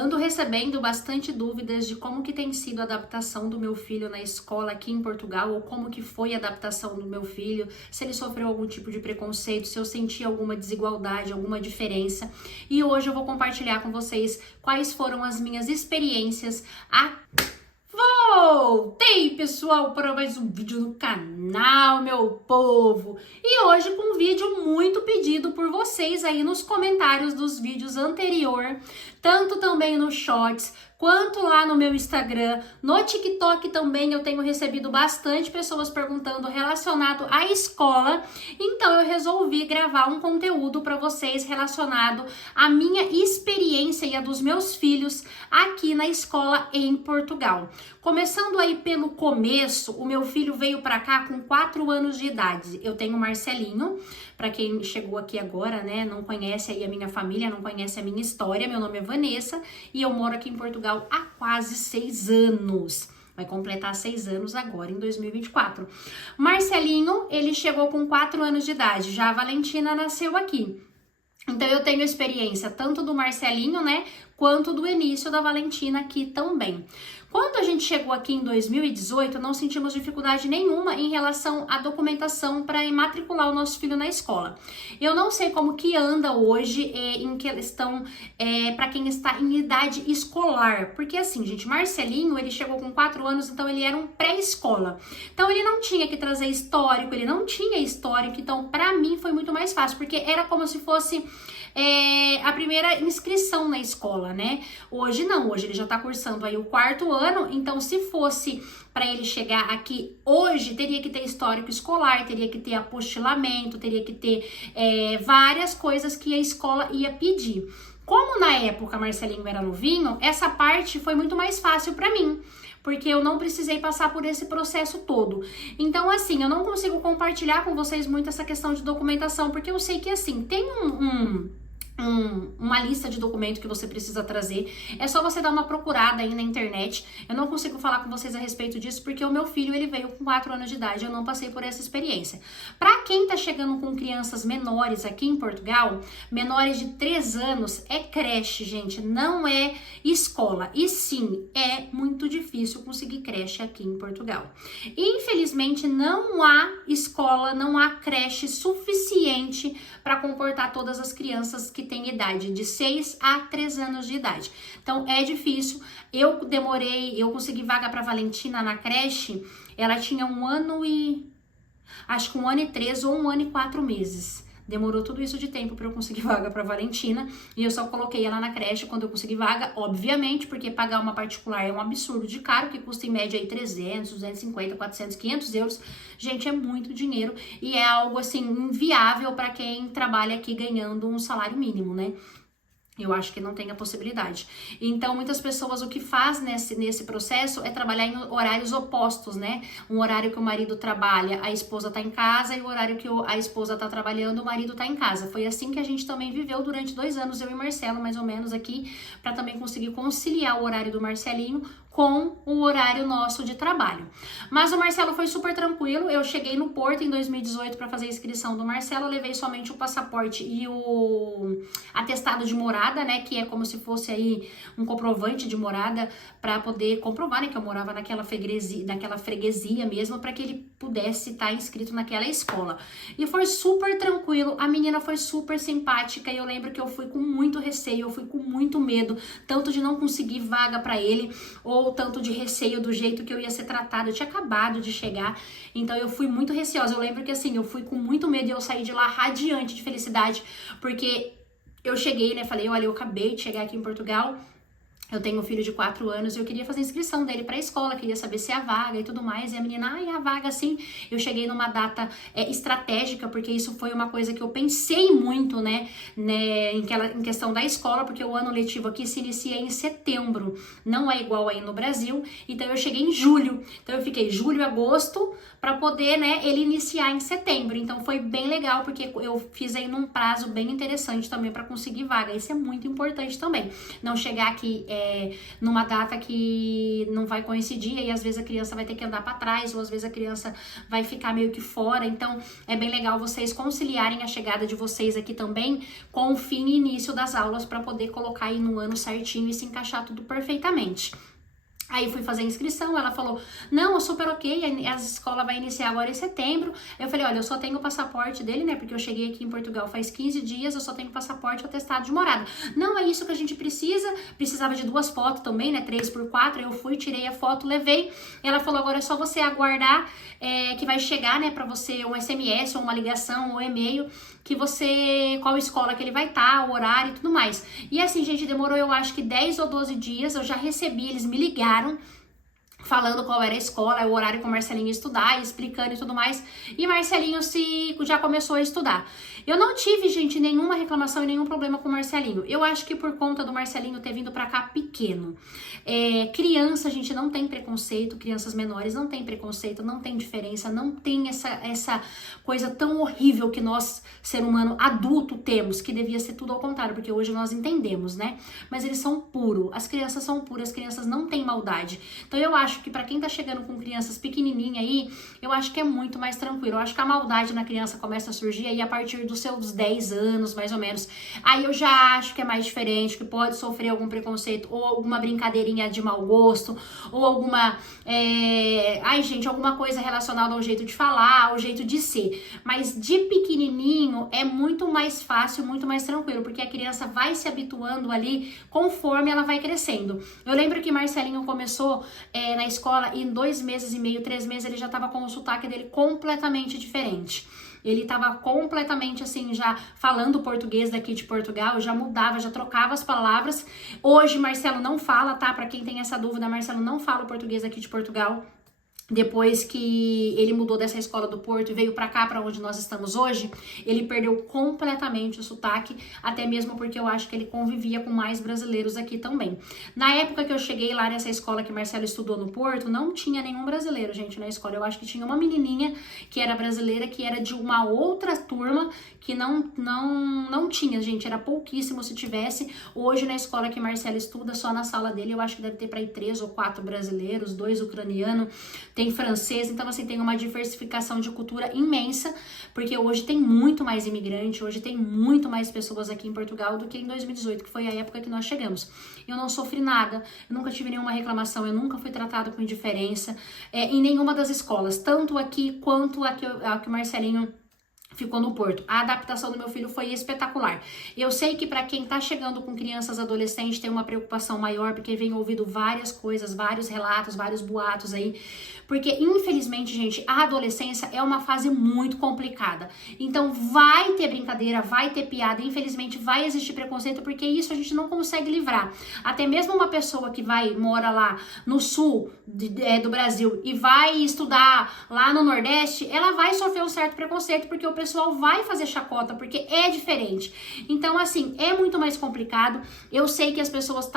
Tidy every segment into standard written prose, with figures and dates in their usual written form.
Ando recebendo bastante dúvidas de como que tem sido a adaptação do meu filho na escola aqui em Portugal, ou como que foi a adaptação do meu filho, se ele sofreu algum tipo de preconceito, se eu senti alguma desigualdade, alguma diferença. E hoje eu vou compartilhar com vocês quais foram as minhas experiências. Voltei, pessoal, para mais um vídeo no canal, meu povo. E hoje com um vídeo muito pedido por vocês aí nos comentários dos vídeos anteriores, tanto também no Shorts, quanto lá no meu Instagram, no TikTok também eu tenho recebido bastante pessoas perguntando relacionado à escola. Então eu resolvi gravar um conteúdo para vocês relacionado à minha experiência e a dos meus filhos aqui na escola em Portugal. Começando aí pelo começo, o meu filho veio para cá com 4 anos de idade. Eu tenho o Marcelinho, para quem chegou aqui agora, né, não conhece aí a minha família, não conhece a minha história. Meu nome é Vanessa e eu moro aqui em Portugal há quase 6 anos. Vai completar 6 anos agora, em 2024. Marcelinho, ele chegou com 4 anos de idade. Já a Valentina nasceu aqui. Então eu tenho experiência tanto do Marcelinho, né, quanto do início da Valentina aqui também. Quando a gente chegou aqui em 2018, não sentimos dificuldade nenhuma em relação à documentação para matricular o nosso filho na escola. Eu não sei como que anda hoje em questão para quem está em idade escolar, porque assim, gente, Marcelinho, ele chegou com 4 anos, então ele era um pré-escola. Então ele não tinha que trazer histórico, ele não tinha histórico, então para mim foi muito mais fácil, porque era como se fosse a primeira inscrição na escola, né? Hoje não, hoje ele já tá cursando aí o 4º ano, então se fosse para ele chegar aqui hoje, teria que ter histórico escolar, teria que ter apostilamento, teria que ter várias coisas que a escola ia pedir. Como na época Marcelinho era novinho, essa parte foi muito mais fácil para mim, porque eu não precisei passar por esse processo todo. Então, assim, eu não consigo compartilhar com vocês muito essa questão de documentação, porque eu sei que, assim, tem uma lista de documentos que você precisa trazer. É só você dar uma procurada aí na internet. Eu não consigo falar com vocês a respeito disso, porque o meu filho, ele veio com 4 anos de idade, eu não passei por essa experiência. Para quem tá chegando com crianças menores aqui em Portugal, menores de 3 anos, é creche, gente, não é escola. E sim, é muito difícil conseguir creche aqui em Portugal. Infelizmente, não há escola, não há creche suficiente para comportar todas as crianças que têm idade de 6 a 3 anos de idade. Então é difícil. Eu consegui vaga para Valentina na creche, ela tinha 1 ano e acho que 1 ano e 3 ou 1 ano e 4 meses. Demorou tudo isso de tempo para eu conseguir vaga para Valentina, e eu só coloquei ela na creche quando eu consegui vaga, obviamente, porque pagar uma particular é um absurdo de caro, que custa em média aí 300, 250, 400, 500 euros. Gente, é muito dinheiro e é algo assim inviável para quem trabalha aqui ganhando um salário mínimo, né? Eu acho que não tem a possibilidade. Então, muitas pessoas o que faz nesse processo é trabalhar em horários opostos, né? Um horário que o marido trabalha, a esposa tá em casa, e o horário que a esposa tá trabalhando, o marido tá em casa. Foi assim que a gente também viveu durante 2 anos, eu e Marcelo, mais ou menos aqui, para também conseguir conciliar o horário do Marcelinho com o horário nosso de trabalho. Mas o Marcelo foi super tranquilo. Eu cheguei no Porto em 2018 para fazer a inscrição do Marcelo, eu levei somente o passaporte e o atestado de morada, né, que é como se fosse aí um comprovante de morada para poder comprovar, né, que eu morava naquela freguesia mesmo, para que ele pudesse estar inscrito naquela escola. E foi super tranquilo, a menina foi super simpática, e eu lembro que eu fui com muito receio, eu fui com muito medo, tanto de não conseguir vaga para ele, ou tanto de receio do jeito que eu ia ser tratada. Eu tinha acabado de chegar, então eu fui muito receosa. Eu lembro que assim, eu fui com muito medo e eu saí de lá radiante de felicidade, porque eu cheguei, né, falei, olha, eu acabei de chegar aqui em Portugal, eu tenho um filho de 4 anos, eu queria fazer a inscrição dele para a escola, queria saber se é a vaga e tudo mais. E a menina, a vaga, sim. Eu cheguei numa data estratégica, porque isso foi uma coisa que eu pensei muito, né, em questão da escola, porque o ano letivo aqui se inicia em setembro, não é igual aí no Brasil. Então eu cheguei em julho, então eu fiquei julho, agosto, para poder, né, ele iniciar em setembro. Então foi bem legal, porque eu fiz aí num prazo bem interessante também para conseguir vaga. Isso é muito importante também. Não chegar aqui numa data que não vai coincidir, e às vezes a criança vai ter que andar para trás, ou às vezes a criança vai ficar meio que fora. Então é bem legal vocês conciliarem a chegada de vocês aqui também com o fim e início das aulas, para poder colocar aí no ano certinho e se encaixar tudo perfeitamente. Aí fui fazer a inscrição, ela falou, não, é super ok, a escola vai iniciar agora em setembro. Eu falei, olha, eu só tenho o passaporte dele, né, porque eu cheguei aqui em Portugal faz 15 dias, eu só tenho passaporte e atestado de morada. Não, é isso que a gente precisava de 2 fotos também, né, 3x4, eu fui, tirei a foto, levei. Ela falou, agora é só você aguardar que vai chegar, né, pra você um SMS, ou uma ligação, ou e-mail, que você, qual escola que ele vai estar, o horário e tudo mais. E assim, gente, demorou eu acho que 10 ou 12 dias, eu já recebi, eles me ligaram, falando qual era a escola, o horário que o Marcelinho ia estudar, explicando e tudo mais. E Marcelinho já começou a estudar. Eu não tive, gente, nenhuma reclamação e nenhum problema com o Marcelinho. Eu acho que por conta do Marcelinho ter vindo pra cá pequeno. Criança, a gente não tem preconceito, crianças menores não tem preconceito, não tem diferença, não tem essa coisa tão horrível que nós, ser humano adulto, temos, que devia ser tudo ao contrário, porque hoje nós entendemos, né? Mas eles são puros, as crianças são puras, as crianças não têm maldade. Então eu acho que pra quem tá chegando com crianças pequenininhas aí, eu acho que é muito mais tranquilo. Eu acho que a maldade na criança começa a surgir aí a partir dos seus 10 anos, mais ou menos. Aí eu já acho que é mais diferente, que pode sofrer algum preconceito ou alguma brincadeirinha de mau gosto, ou alguma alguma coisa relacionada ao jeito de falar, ao jeito de ser. Mas de pequenininho é muito mais fácil, muito mais tranquilo, porque a criança vai se habituando ali conforme ela vai crescendo. Eu lembro que Marcelinho começou na escola e em 2 meses e meio, 3 meses, ele já tava com o sotaque dele completamente diferente. Ele tava completamente assim, já falando português daqui de Portugal, já mudava, já trocava as palavras. Hoje Marcelo não fala, tá? Pra quem tem essa dúvida, Marcelo não fala o português aqui de Portugal. Depois que ele mudou dessa escola do Porto e veio pra cá, pra onde nós estamos hoje, ele perdeu completamente o sotaque, até mesmo porque eu acho que ele convivia com mais brasileiros aqui também. Na época que eu cheguei lá nessa escola que Marcelo estudou no Porto, não tinha nenhum brasileiro, gente, na escola. Eu acho que tinha uma menininha que era brasileira, que era de uma outra turma, que não tinha, gente, era pouquíssimo se tivesse. Hoje na escola que Marcelo estuda, só na sala dele, eu acho que deve ter pra aí 3 ou 4 brasileiros, 2 ucranianos, tem francês, então assim, tem uma diversificação de cultura imensa, porque hoje tem muito mais imigrante, hoje tem muito mais pessoas aqui em Portugal do que em 2018, que foi a época que nós chegamos. Eu não sofri nada, eu nunca tive nenhuma reclamação, eu nunca fui tratado com indiferença em nenhuma das escolas, tanto aqui quanto a que o Marcelinho ficou no Porto. A adaptação do meu filho foi espetacular. Eu sei que para quem tá chegando com crianças adolescentes tem uma preocupação maior, porque vem ouvindo várias coisas, vários relatos, vários boatos aí, porque infelizmente, gente, a adolescência é uma fase muito complicada. Então vai ter brincadeira, vai ter piada, infelizmente vai existir preconceito, porque isso a gente não consegue livrar. Até mesmo uma pessoa que mora lá no sul do Brasil e vai estudar lá no Nordeste, ela vai sofrer um certo preconceito, porque o pessoal vai fazer chacota, porque é diferente. Então, assim, é muito mais complicado. Eu sei que as pessoas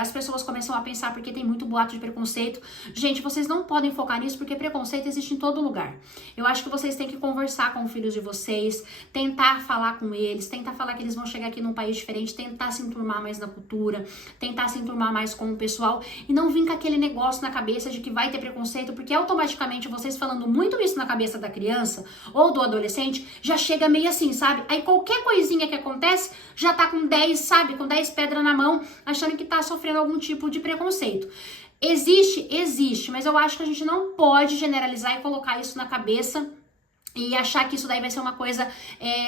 as pessoas começam a pensar porque tem muito boato de preconceito. Gente, vocês não podem focar nisso, porque preconceito existe em todo lugar. Eu acho que vocês têm que conversar com os filhos de vocês, tentar falar com eles, tentar falar que eles vão chegar aqui num país diferente, tentar se enturmar mais na cultura, tentar se enturmar mais com o pessoal, e não vir com aquele negócio na cabeça de que vai ter preconceito, porque automaticamente vocês falando muito isso na cabeça da criança ou do adolescente, já chega meio assim, sabe? Aí qualquer coisinha que acontece, já tá com 10, sabe? Com 10 pedras na mão, achando que tá sofrendo algum tipo de preconceito. Existe, mas eu acho que a gente não pode generalizar e colocar isso na cabeça e achar que isso daí vai ser uma coisa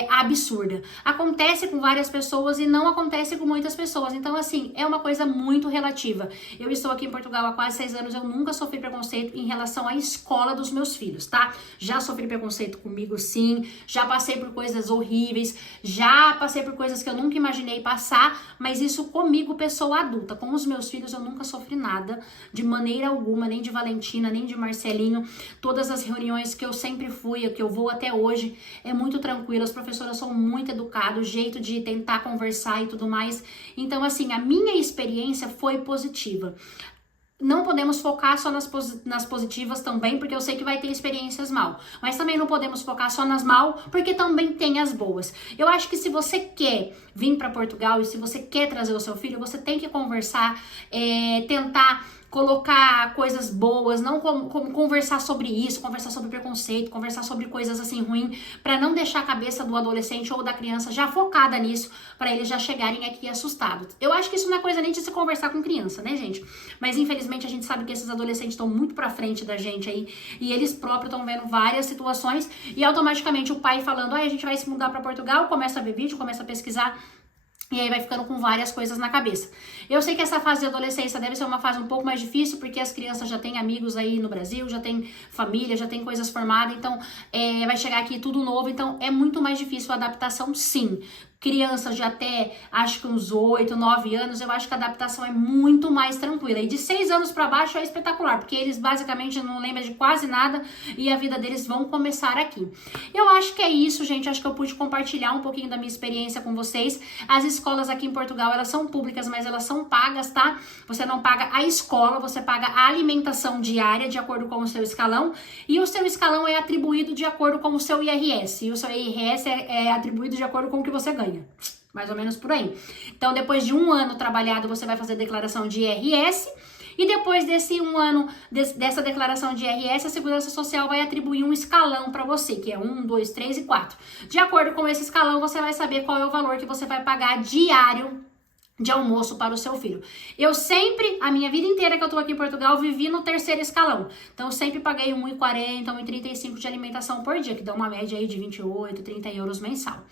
absurda. Acontece com várias pessoas e não acontece com muitas pessoas. Então, assim, é uma coisa muito relativa. Eu estou aqui em Portugal há quase 6 anos, eu nunca sofri preconceito em relação à escola dos meus filhos, tá? Já sofri preconceito comigo, sim. Já passei por coisas horríveis. Já passei por coisas que eu nunca imaginei passar. Mas isso comigo, pessoa adulta. Com os meus filhos, eu nunca sofri nada. De maneira alguma, nem de Valentina, nem de Marcelinho. Todas as reuniões que eu sempre fui, que eu vou até hoje, é muito tranquilo, as professoras são muito educadas, o jeito de tentar conversar e tudo mais. Então, assim, a minha experiência foi positiva. não podemos focar só nas positivas também, porque eu sei que vai ter experiências mal. Mas também não podemos focar só nas mal, porque também tem as boas. Eu acho que se você quer vir para Portugal e se você quer trazer o seu filho, você tem que conversar, tentar colocar coisas boas, não como conversar sobre isso, conversar sobre preconceito, conversar sobre coisas assim ruins, para não deixar a cabeça do adolescente ou da criança já focada nisso, para eles já chegarem aqui assustados. Eu acho que isso não é coisa nem de se conversar com criança, né, gente? Mas infelizmente a gente sabe que esses adolescentes estão muito pra frente da gente aí, e eles próprios estão vendo várias situações, e automaticamente o pai falando, a gente vai se mudar para Portugal, começa a ver vídeo, começa a pesquisar, e aí vai ficando com várias coisas na cabeça. Eu sei que essa fase de adolescência deve ser uma fase um pouco mais difícil, porque as crianças já têm amigos aí no Brasil, já tem família, já tem coisas formadas, então vai chegar aqui tudo novo, então é muito mais difícil a adaptação, sim. Crianças de até, acho que uns 8, 9 anos, eu acho que a adaptação é muito mais tranquila. E de 6 anos para baixo é espetacular, porque eles basicamente não lembram de quase nada e a vida deles vão começar aqui. Eu acho que é isso, gente. Acho que eu pude compartilhar um pouquinho da minha experiência com vocês. As escolas aqui em Portugal, elas são públicas, mas elas são pagas, tá? Você não paga a escola, você paga a alimentação diária de acordo com o seu escalão. E o seu escalão é atribuído de acordo com o seu IRS. E o seu IRS é atribuído de acordo com o que você ganha. Mais ou menos por aí. Então, depois de 1 ano trabalhado, você vai fazer declaração de IRS. E depois desse 1 ano, dessa declaração de IRS, a Segurança Social vai atribuir um escalão para você, que é 1, 2, 3 e 4. De acordo com esse escalão, você vai saber qual é o valor que você vai pagar diário de almoço para o seu filho. Eu sempre, a minha vida inteira que eu tô aqui em Portugal, vivi no 3º escalão. Então, eu sempre paguei 1,40, 1,35 de alimentação por dia, que dá uma média aí de 28, 30 euros mensal.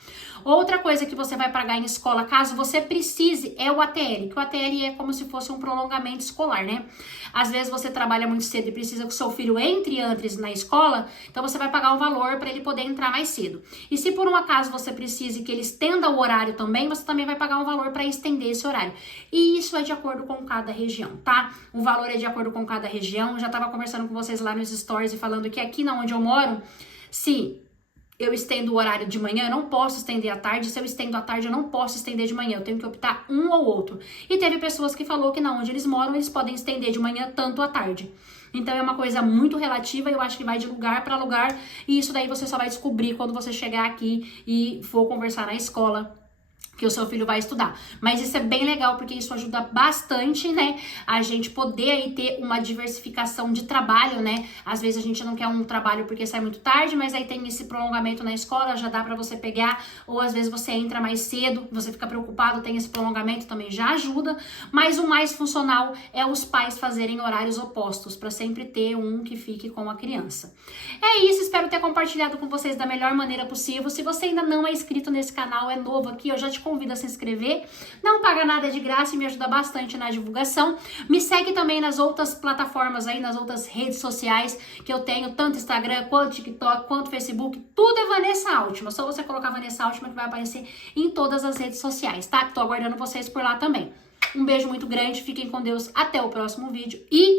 Outra coisa que você vai pagar em escola, caso você precise, é o ATL, que o ATL é como se fosse um prolongamento escolar, né? Às vezes você trabalha muito cedo e precisa que o seu filho entre antes na escola, então você vai pagar um valor para ele poder entrar mais cedo. E se por um acaso você precise que ele estenda o horário também, você também vai pagar um valor para estender esse horário. E isso é de acordo com cada região, tá? O valor é de acordo com cada região. Eu já tava conversando com vocês lá nos stories e falando que aqui na onde eu moro, se eu estendo o horário de manhã, eu não posso estender à tarde. Se eu estendo à tarde, eu não posso estender de manhã. Eu tenho que optar um ou outro. E teve pessoas que falou que na onde eles moram, eles podem estender de manhã tanto à tarde. Então é uma coisa muito relativa, eu acho que vai de lugar para lugar. E isso daí você só vai descobrir quando você chegar aqui e for conversar na escola que o seu filho vai estudar. Mas isso é bem legal, porque isso ajuda bastante, né, a gente poder aí ter uma diversificação de trabalho, né? Às vezes a gente não quer um trabalho porque sai muito tarde, mas aí tem esse prolongamento na escola, já dá pra você pegar, ou às vezes você entra mais cedo, você fica preocupado, tem esse prolongamento, também já ajuda, mas o mais funcional é os pais fazerem horários opostos, pra sempre ter um que fique com a criança. É isso, espero ter compartilhado com vocês da melhor maneira possível. Se você ainda não é inscrito nesse canal, é novo aqui, eu já te convido a se inscrever, não paga nada de graça e me ajuda bastante na divulgação. Me segue também nas outras plataformas aí, nas outras redes sociais que eu tenho, tanto Instagram, quanto TikTok, quanto Facebook, tudo é Vanessa Altman, só você colocar Vanessa Altman que vai aparecer em todas as redes sociais, tá? Tô aguardando vocês por lá também. Um beijo muito grande, fiquem com Deus, até o próximo vídeo e